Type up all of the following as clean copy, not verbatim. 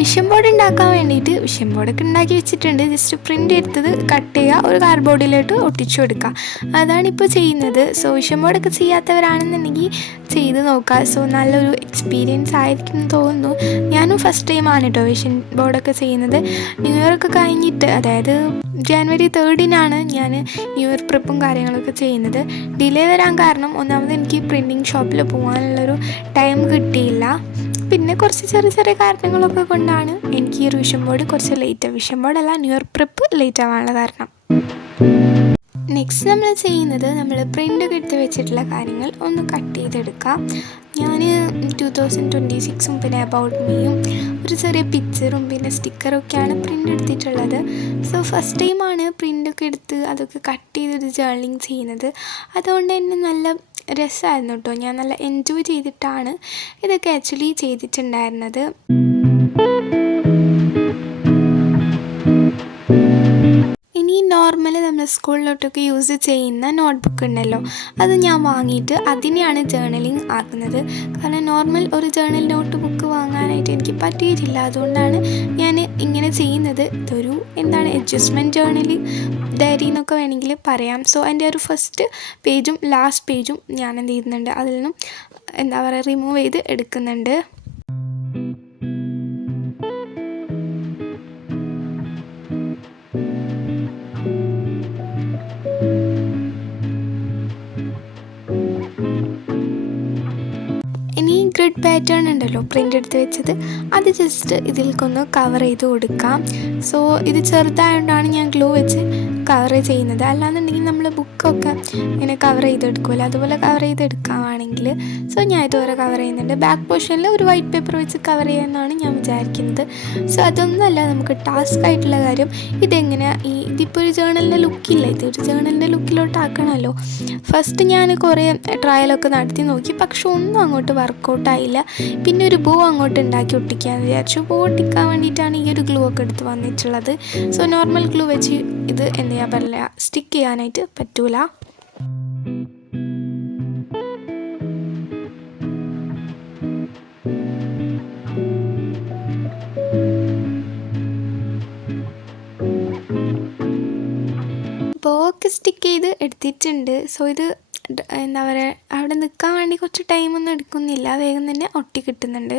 Vision board ഉണ്ടാക്കാൻ വേണ്ടിയിട്ട് vision ബോർഡൊക്കെ ഉണ്ടാക്കി വെച്ചിട്ടുണ്ട്. ജസ്റ്റ് പ്രിൻ്റ് എടുത്തത് കട്ട് ചെയ്യുക, ഒരു കാർഡ്ബോർഡിലോട്ട് ഒട്ടിച്ചു കൊടുക്കുക, അതാണിപ്പോൾ ചെയ്യുന്നത്. സോ വിഷൻ ബോർഡൊക്കെ ചെയ്യാത്തവരാണെന്നുണ്ടെങ്കിൽ ചെയ്ത് നോക്കുക. സോ നല്ലൊരു എക്സ്പീരിയൻസ് ആയിരിക്കും എന്ന് തോന്നുന്നു. ഞാനും ഫസ്റ്റ് ടൈമാണ് കേട്ടോ വിഷൻ ബോർഡൊക്കെ ചെയ്യുന്നത്. ന്യൂ ഇയർ ഒക്കെ കഴിഞ്ഞിട്ട്, അതായത് ജാനുവരി 3-നാണ് ഞാൻ ന്യൂ ഇയർ പ്രിപ്പും കാര്യങ്ങളൊക്കെ ചെയ്യുന്നത്. ഡിലേ വരാൻ കാരണം ഒന്നാമത് എനിക്ക് പ്രിൻറ്റിങ് ഷോപ്പിൽ പോകാനുള്ളൊരു ടൈം കിട്ടിയില്ല. പിന്നെ കുറച്ച് ചെറിയ ചെറിയ കാരണങ്ങളൊക്കെ കൊണ്ടാണ് എനിക്ക് ഈ ഒരു വിഷൻ ബോർഡ് കുറച്ച് ലേറ്റ്, വിഷൻ ബോർഡല്ല ന്യൂ ഇയർ പ്രിപ്പ് ലേറ്റ് ആവാനുള്ള കാരണം. നെക്സ്റ്റ് നമ്മൾ ചെയ്യുന്നത്, നമ്മൾ പ്രിൻ്റ് എടുത്ത് വെച്ചിട്ടുള്ള കാര്യങ്ങൾ ഒന്ന് കട്ട് ചെയ്തെടുക്കാം. ഞാൻ 2026 പിന്നെ അബൌട്ട് മീയും ഒരു ചെറിയ പിക്ചറും പിന്നെ സ്റ്റിക്കറൊക്കെയാണ് പ്രിൻ്റ് എടുത്തിട്ടുള്ളത്. സോ ഫസ്റ്റ് ടൈമാണ് പ്രിൻ്റൊക്കെ എടുത്ത് അതൊക്കെ കട്ട് ചെയ്തൊരു ജേർണലിങ് ചെയ്യുന്നത്. അതുകൊണ്ട് തന്നെ നല്ല രസമായിരുന്നു കേട്ടോ. ഞാൻ നല്ല എൻജോയ് ചെയ്തിട്ടാണ് ഇതൊക്കെ ആക്ച്വലി ചെയ്തിട്ടുണ്ടായിരുന്നത്. ഇനി നോർമൽ നമ്മൾ സ്കൂളിലോട്ടൊക്കെ യൂസ് ചെയ്യുന്ന നോട്ട്ബുക്ക് ഉണ്ടല്ലോ, അത് ഞാൻ വാങ്ങിയിട്ട് അതിനെയാണ് ജേർണലിങ് ആക്കുന്നത്. കാരണം നോർമൽ ഒരു ജേർണൽ നോട്ട് ബുക്ക് വാങ്ങാനായിട്ട് എനിക്ക് പറ്റിയിട്ടില്ല. അതുകൊണ്ടാണ് ഞാൻ ഇങ്ങനെ ചെയ്യുന്നത്. ഇതൊരു അഡ്ജസ്റ്റ്മെൻറ്റ് ജേർണൽ ഡയറി എന്നൊക്കെ വേണമെങ്കിൽ പറയാം. സോ എൻ്റെ ഒരു ഫസ്റ്റ് പേജും ലാസ്റ്റ് പേജും ഞാൻ എന്ത് ചെയ്യുന്നുണ്ട്, അതിൽ നിന്നും റിമൂവ് ചെയ്ത് എടുക്കുന്നുണ്ട്. ഗ്രിഡ് പാറ്റേൺ ഉണ്ടല്ലോ പ്രിൻ്റ് എടുത്ത് വെച്ചത്, അത് ജസ്റ്റ് ഇതിലേക്കൊന്ന് കവർ ചെയ്ത് കൊടുക്കാം. സോ ഇത് ചെറുതായതുകൊണ്ടാണ് ഞാൻ ഗ്ലൂ വെച്ച് കവർ ചെയ്യുന്നത്. അല്ലാന്നുണ്ടെങ്കിൽ നമ്മൾ ബുക്കൊക്കെ ഇങ്ങനെ കവർ ചെയ്തെടുക്കുമല്ലോ, അതുപോലെ കവർ ചെയ്തെടുക്കാമാണെങ്കിൽ. സോ ഞാൻ ഇതുവരെ കവർ ചെയ്യുന്നുണ്ട്. ബാക്ക് പോർഷനിൽ ഒരു വൈറ്റ് പേപ്പർ വെച്ച് കവർ ചെയ്യാമെന്നാണ് ഞാൻ വിചാരിക്കുന്നത്. സോ അതൊന്നുമല്ല നമുക്ക് ടാസ്ക് ആയിട്ടുള്ള കാര്യം. ഇതിപ്പോൾ ഒരു ജേർണലിൻ്റെ ലുക്കില്ല, ഇതൊരു ജേർണലിൻ്റെ ലുക്കിലോട്ടാക്കണമല്ലോ. ഫസ്റ്റ് ഞാൻ കുറേ ട്രയലൊക്കെ നടത്തി നോക്കി, പക്ഷെ ഒന്നും അങ്ങോട്ട് വർക്കൗട്ടായില്ല. പിന്നെ ഒരു ബോ അങ്ങോട്ട് ഉണ്ടാക്കി ഒട്ടിക്കാമെന്ന് വിചാരിച്ചു. ബോ ഒട്ടിക്കാൻ വേണ്ടിയിട്ടാണ് ഈ ഒരു ഗ്ലൂ ഒക്കെ എടുത്ത് വന്നിട്ടുള്ളത്. സോ നോർമൽ ഗ്ലൂ വെച്ച് ഇത് എന്ത് ചെയ്യാൻ പറ്റില്ല, സ്റ്റിക്ക് ചെയ്യാനായിട്ട് പറ്റൂല. ബോക്ക് സ്റ്റിക്ക് ചെയ്ത് എടുത്തിട്ടുണ്ട്. സോ ഇത് അവിടെ നിൽക്കാൻ വേണ്ടി കുറച്ച് ടൈമൊന്നും എടുക്കുന്നില്ല, വേഗം തന്നെ ഒട്ടി കിട്ടുന്നുണ്ട്.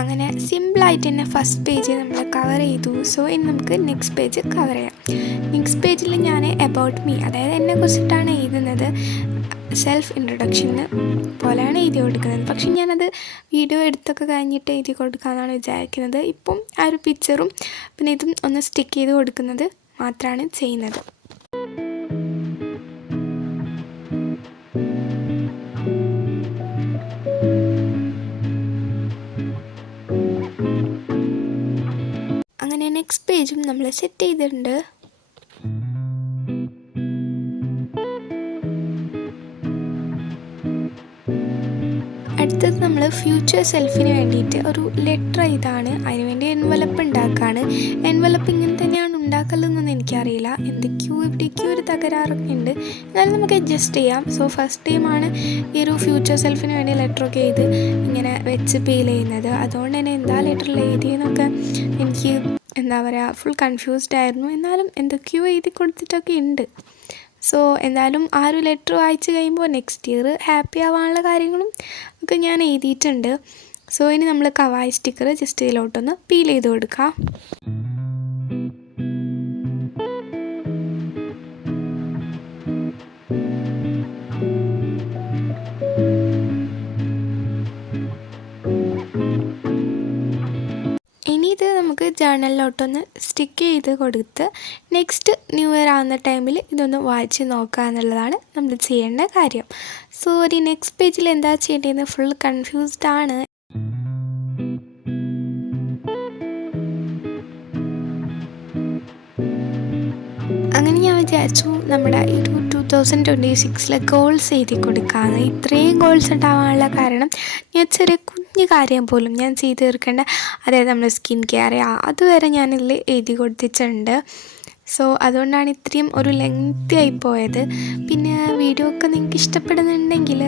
അങ്ങനെ സിമ്പിളായിട്ട് തന്നെ ഫസ്റ്റ് പേജ് നമ്മൾ കവർ ചെയ്തു. സോ ഇനി നമുക്ക് നെക്സ്റ്റ് പേജ് കവർ ചെയ്യാം. നെക്സ്റ്റ് പേജിൽ ഞാൻ അബൌട്ട് മീ, അതായത് എന്നെ കുറിച്ചിട്ടാണ് എഴുതുന്നത്. സെൽഫ് ഇൻട്രൊഡക്ഷന് പോലെയാണ് എഴുതി കൊടുക്കുന്നത്. പക്ഷെ ഞാനത് വീഡിയോ എടുത്തൊക്കെ കഴിഞ്ഞിട്ട് എഴുതി കൊടുക്കാമെന്നാണ് വിചാരിക്കുന്നത്. ഇപ്പം ആ ഒരു പിക്ചറും പിന്നെ ഇതും ഒന്ന് സ്റ്റിക്ക് ചെയ്ത് കൊടുക്കുന്നത് മാത്രമാണ് ചെയ്യുന്നത്. അങ്ങനെ നെക്സ്റ്റ് പേജും നമ്മൾ സെറ്റ് ചെയ്തിട്ടുണ്ട്. അടുത്തത് നമ്മൾ ഫ്യൂച്ചർ സെൽഫിന് വേണ്ടിയിട്ട് ഒരു ലെറ്റർ ഇതാണ്, അതിനുവേണ്ടി എൻവലപ്പ് ഉണ്ടാക്കുകയാണ്. എൻവലപ്പ് ഇങ്ങനെ തന്നെയാണ് ഉണ്ടാക്കലെന്നൊന്നും എനിക്കറിയില്ല, ഇവിടേക്കോ ഒരു തകരാറൊക്കെ ഉണ്ട്, എന്നാലും നമുക്ക് അഡ്ജസ്റ്റ് ചെയ്യാം. സോ ഫസ്റ്റ് ടൈമാണ് ഈ ഒരു ഫ്യൂച്ചർ സെൽഫിന് വേണ്ടി ലെറ്ററൊക്കെ എഴുതി ഇങ്ങനെ വെച്ച് പീൽ ചെയ്യുന്നത്. അതുകൊണ്ട് തന്നെ എന്താ ലെറ്ററിൽ എഴുതിയെന്നൊക്കെ എനിക്ക് ഫുൾ കൺഫ്യൂസ്ഡ് ആയിരുന്നു. എന്നാലും എന്തൊക്കെയോ എഴുതി കൊടുത്തിട്ടൊക്കെ ഉണ്ട്. സോ എന്തായാലും ആ ഒരു ലെറ്റർ വായിച്ച് കഴിയുമ്പോൾ നെക്സ്റ്റ് ഇയർ ഹാപ്പി ആവാനുള്ള കാര്യങ്ങളും ഒക്കെ ഞാൻ എഴുതിയിട്ടുണ്ട്. സോ ഇനി നമ്മൾ കവായ് സ്റ്റിക്കർ ജസ്റ്റ് ഇതിലോട്ടൊന്ന് പീൽ ചെയ്ത് കൊടുക്കാം. ഇത് നമുക്ക് ജേർണലിലോട്ടൊന്ന് സ്റ്റിക്ക് ചെയ്ത് കൊടുത്ത് നെക്സ്റ്റ് ന്യൂ ഇയർ ആവുന്ന ടൈമിൽ ഇതൊന്ന് വായിച്ച് നോക്കുക എന്നുള്ളതാണ് നമ്മൾ ചെയ്യേണ്ട കാര്യം. സോ ഒരു നെക്സ്റ്റ് പേജിൽ എന്താ ചെയ്യേണ്ടതെന്ന് ഫുൾ കൺഫ്യൂസ്ഡ് ആണ്. അങ്ങനെ ഞാൻ വിചാരിച്ചു നമ്മുടെ ഈ 2026 ഗോൾസ് എഴുതി കൊടുക്കാമെന്ന്. ഇത്രയും ഗോൾസ് ഉണ്ടാവാനുള്ള കാരണം ഞാൻ ചെറിയ കുഞ്ഞു കാര്യം പോലും ഞാൻ ചെയ്ത് തീർക്കേണ്ട, അതായത് നമ്മൾ സ്കിൻ കെയർ അതുവരെ ഞാനിതിൽ എഴുതി കൊടുത്തിട്ടുണ്ട്. സോ അതുകൊണ്ടാണ് ഇത്രയും ഒരു ലെങ്തി ആയി പോയത്. പിന്നെ വീഡിയോ ഒക്കെ നിങ്ങൾക്ക് ഇഷ്ടപ്പെടുന്നുണ്ടെങ്കിൽ,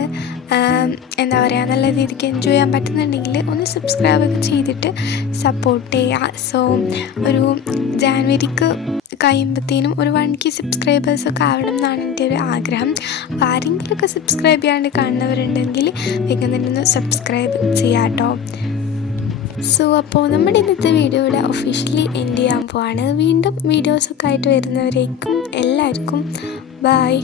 എന്താ പറയുക, നല്ല രീതിക്ക് എൻജോയ് ചെയ്യാൻ പറ്റുന്നുണ്ടെങ്കിൽ ഒന്ന് സബ്സ്ക്രൈബ് ഒക്കെ ചെയ്തിട്ട് സപ്പോർട്ട് ചെയ്യുക. സോ ഒരു ജാനുവരിക്ക് കഴിയുമ്പോഴത്തേനും ഒരു 1K സബ്സ്ക്രൈബേഴ്സൊക്കെ ആവണം എന്നാണ് എൻ്റെ ഒരു ആഗ്രഹം. അപ്പോൾ ആരെങ്കിലുമൊക്കെ സബ്സ്ക്രൈബ് ചെയ്യാണ്ട് കാണുന്നവരുണ്ടെങ്കിൽ വേഗം തന്നെ ഒന്ന് സബ്സ്ക്രൈബ് ചെയ്യാം കേട്ടോ. സോ അപ്പോൾ നമ്മുടെ ഇന്നത്തെ വീഡിയോ ഇവിടെ ഒഫീഷ്യലി എൻഡ് ചെയ്യാൻ പോവാണ്. വീണ്ടും വീഡിയോസൊക്കെ ആയിട്ട് വരുന്നവരേക്കും എല്ലാവർക്കും ബൈ.